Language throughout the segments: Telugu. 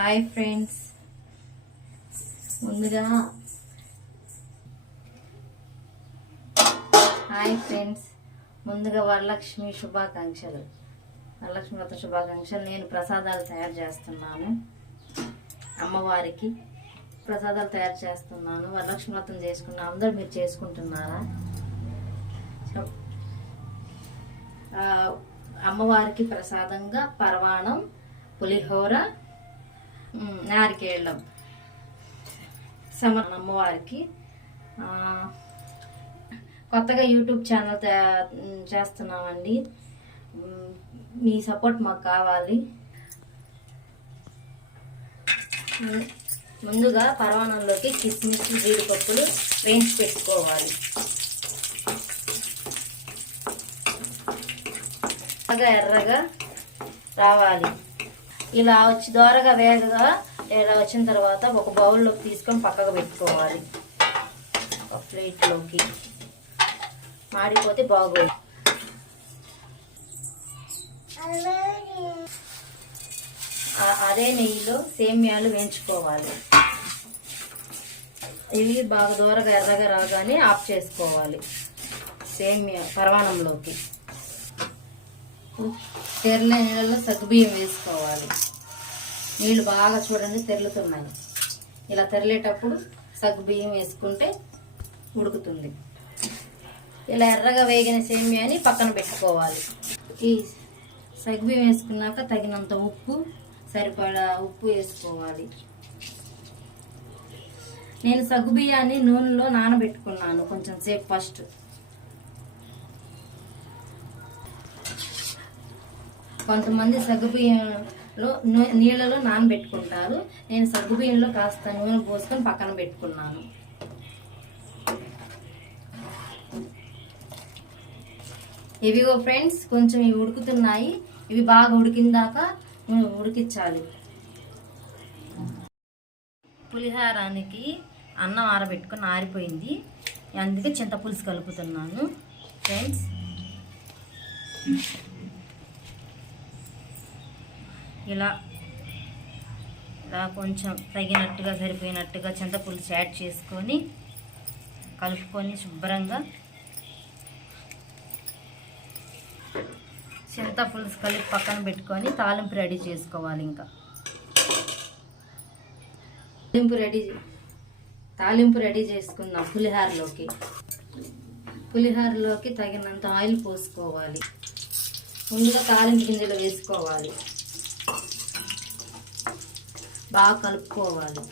హాయ్ ఫ్రెండ్స్, ముందుగా వరలక్ష్మి శుభాకాంక్షలు. వరలక్ష్మి వ్రత శుభాకాంక్షలు. నేను ప్రసాదాలు తయారు చేస్తున్నాను. అమ్మవారికి ప్రసాదాలు తయారు చేస్తున్నాను. వరలక్ష్మి వ్రతం చేసుకున్నా. అందరూ మీరు చేసుకుంటున్నారా? అమ్మవారికి ప్రసాదంగా పరవాణం, పులిహోర, నారికేళ్ళం అమ్మవారికి. కొత్తగా యూట్యూబ్ ఛానల్ చేస్తున్నామండి. మీ సపోర్ట్ మాకు కావాలి. ముందుగా పరవాణంలోకి కిస్మిస్, జీడిపప్పులు వేయించి పెట్టుకోవాలి. ఎర్రగా రావాలి. ఇలా వచ్చి దోరగా వేగగా ఇలా వచ్చిన తర్వాత ఒక బౌల్లోకి తీసుకొని పక్కకు పెట్టుకోవాలి. ఒక ప్లేట్లోకి. మాడిపోతే బాగోదు. అదే నెయ్యిలో సేమ్యాలు వేయించుకోవాలి. ఇవి బాగా దూరగా ఎర్రగా రాగానే ఆఫ్ చేసుకోవాలి. సేమ్యా పరవాణంలోకి తెరలే నీళ్ళలో సగ్గుబియ్యం వేసుకోవాలి. నీళ్ళు బాగా చూడండి తెరులుతున్నాయి. ఇలా తెరలేటప్పుడు సగ్గుబియ్యం వేసుకుంటే ఉడుకుతుంది. ఇలా ఎర్రగా వేగిన సేమ్యాని పక్కన పెట్టుకోవాలి. ఈ సగ్గుబియ్యం వేసుకున్నాక తగినంత ఉప్పు, సరిపడా ఉప్పు వేసుకోవాలి. నేను సగ్గుబియ్యాన్ని నూనెలో నానబెట్టుకున్నాను కొంచెం సేపు. ఫస్ట్ కొంతమంది సగ్గుబియ్యంలో నీళ్ళలో నానబెట్టుకుంటారు. నేను సగ్గుబియ్యంలో కాస్త నూనె పోసుకొని పక్కన పెట్టుకున్నాను. ఇవిగో ఫ్రెండ్స్, కొంచెం ఇవి ఉడుకుతున్నాయి. ఇవి బాగా ఉడికిందాక ఉడికించాలి. పులిహారానికి అన్నం ఆరబెట్టుకొని ఆరిపోయింది. అందుకే చింతపులుసు కలుపుతున్నాను ఫ్రెండ్స్. ఇలా కొంచెం తగినట్టుగా సరిపోయినట్టుగా చింతపులుసు యాడ్ చేసుకొని కలుపుకొని శుభ్రంగా చింతపులుసు కలిపి పక్కన పెట్టుకొని తాలింపు రెడీ చేసుకోవాలి. ఇంకా తాలింపు రెడీ చేసుకుందాం. పులిహారలోకి తగినంత ఆయిల్ పోసుకోవాలి. ముందుగా తాలింపు గింజలు వేసుకోవాలి. బాగా కలుపుకోవాలి.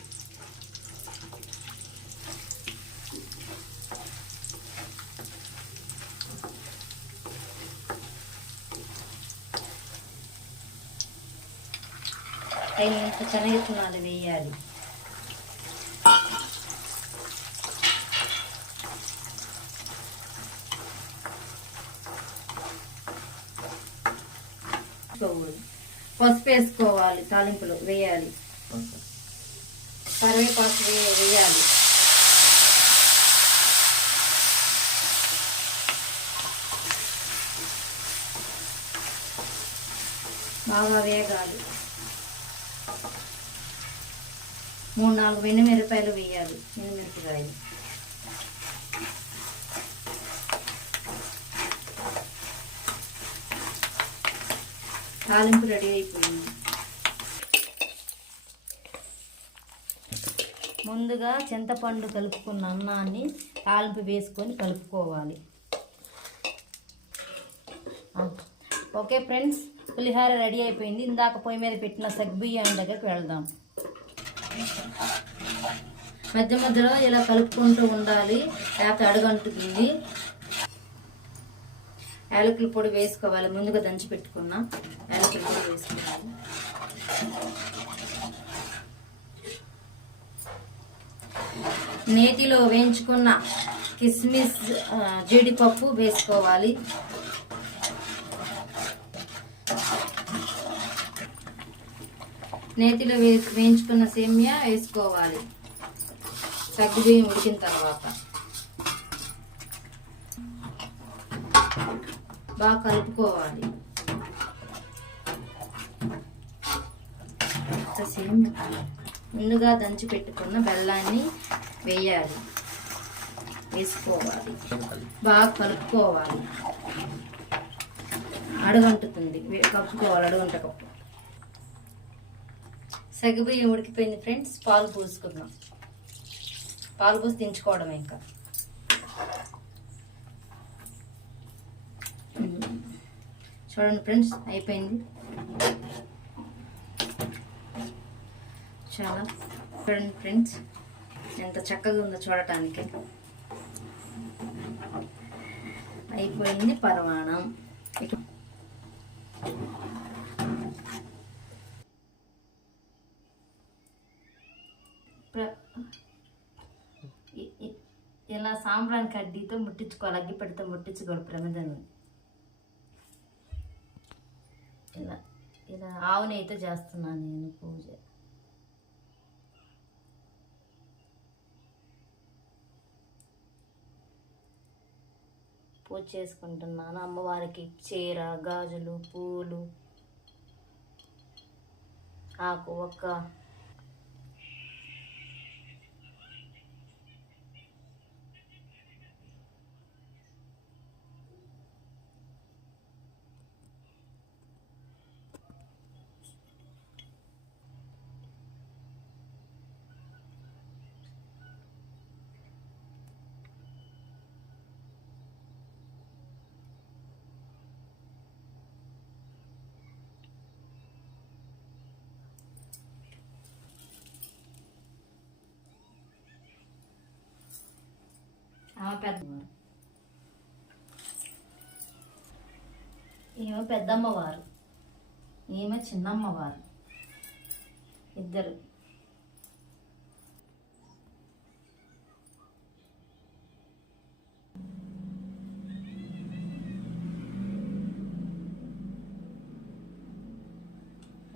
తగినంత శనగవిత్తనాలు వేయాలి. పసుపు వేసుకోవాలి. తాలింపులో వేయాలి. కరివేపాకు వేయాలి. బాగా వేగాలి. 3-4 ఎండుమిరపకాయలు వేయాలి. ఎండుమిరపకాయలు తాలింపు రెడీ అయిపోయింది. ముందుగా చింతపండు కలుపుకున్న అన్నాన్ని తాలింపు వేసుకొని కలుపుకోవాలి. ఓకే ఫ్రెండ్స్, పులిహోర రెడీ అయిపోయింది. ఇందాక పొయ్యి మీద పెట్టిన సగ్గుబియ్యం దగ్గరికి వెళ్దాం. మధ్య మధ్యలో ఇలా కలుపుకుంటూ ఉండాలి, లేకపోతే అడుగంటుతుంది. యాలకుల పొడి వేసుకోవాలి. ముందుగా దంచి పెట్టుకున్న యాలకుల పొడి వేసుకోవాలి. నేతిలో వేయించుకున్న కిస్మిస్, జీడిపప్పు వేసుకోవాలి. నేతిలో వేయించుకున్న సేమ్యా వేసుకోవాలి. సగ్గుబియ్యం ఉడికిన తర్వాత బాగా కలుపుకోవాలి. వచ్చేసి ముందుగా దంచి పెట్టుకున్న బెల్లాన్ని వేసుకోవాలి, బాగా కలుపుకోవాలి. అడుగంటుతుంది, కప్పుకోవాలి. అడుగంట కప్పు. సగ్గుబియ్యం ఉడికిపోయింది ఫ్రెండ్స్. పాలు పోసుకుందాం. పాలు పోసి దించుకోవడం. ఇంకా చూడండి ఫ్రెండ్స్, అయిపోయింది. చాలా చూడండి ఫ్రెండ్స్, ఎంత చక్కగా ఉందో చూడటానికి. అయిపోయింది పరమాణం. ఇలా సాంబ్రాణి కడ్డీతో ముట్టించుకోవాలి, అగ్గిపెట్టితో ముట్టించుకోవాలి ప్రమిదను. ఇలా ఆవు నెయ్యితో చేస్తున్నాను నేను పూజ. పూజ చేసుకుంటున్నాను. అమ్మవారికి చీర, గాజులు, పూలు, ఆకు ఒక్క. ఈమె పెద్దమ్మవారు, ఈమె చిన్నమ్మవారు, ఇద్దరు.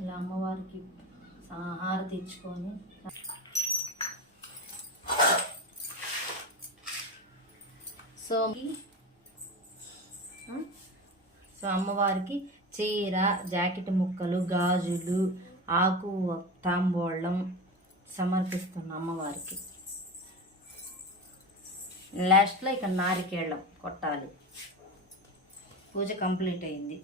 ఇలా అమ్మవారికి హారతి ఇచ్చుకొని సో అమ్మవారికి చీర, జాకెట్ ముక్కలు, గాజులు, ఆకు, తాంబూలం సమర్పిస్తున్నా అమ్మవారికి. లాస్ట్లో ఇక నారికేళ్ళం కొట్టాలి. పూజ కంప్లీట్ అయింది.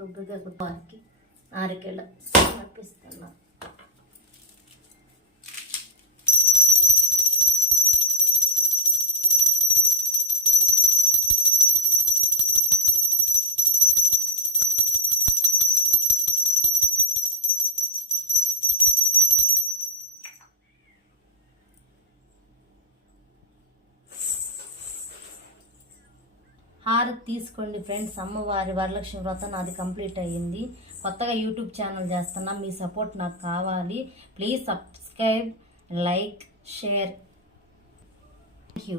కొబ్బరికాయ కొట్టడానికి నారికేళ్ళ సమర్పిస్తున్నా. హారతి తీసుకోండి ఫ్రెండ్స్. అమ్మవారి వరలక్ష్మి వ్రతం నాది కంప్లీట్ అయ్యింది. కొత్తగా యూట్యూబ్ ఛానల్ చేస్తున్నా, మీ సపోర్ట్ నాకు కావాలి. Please subscribe, like, share. Thank you.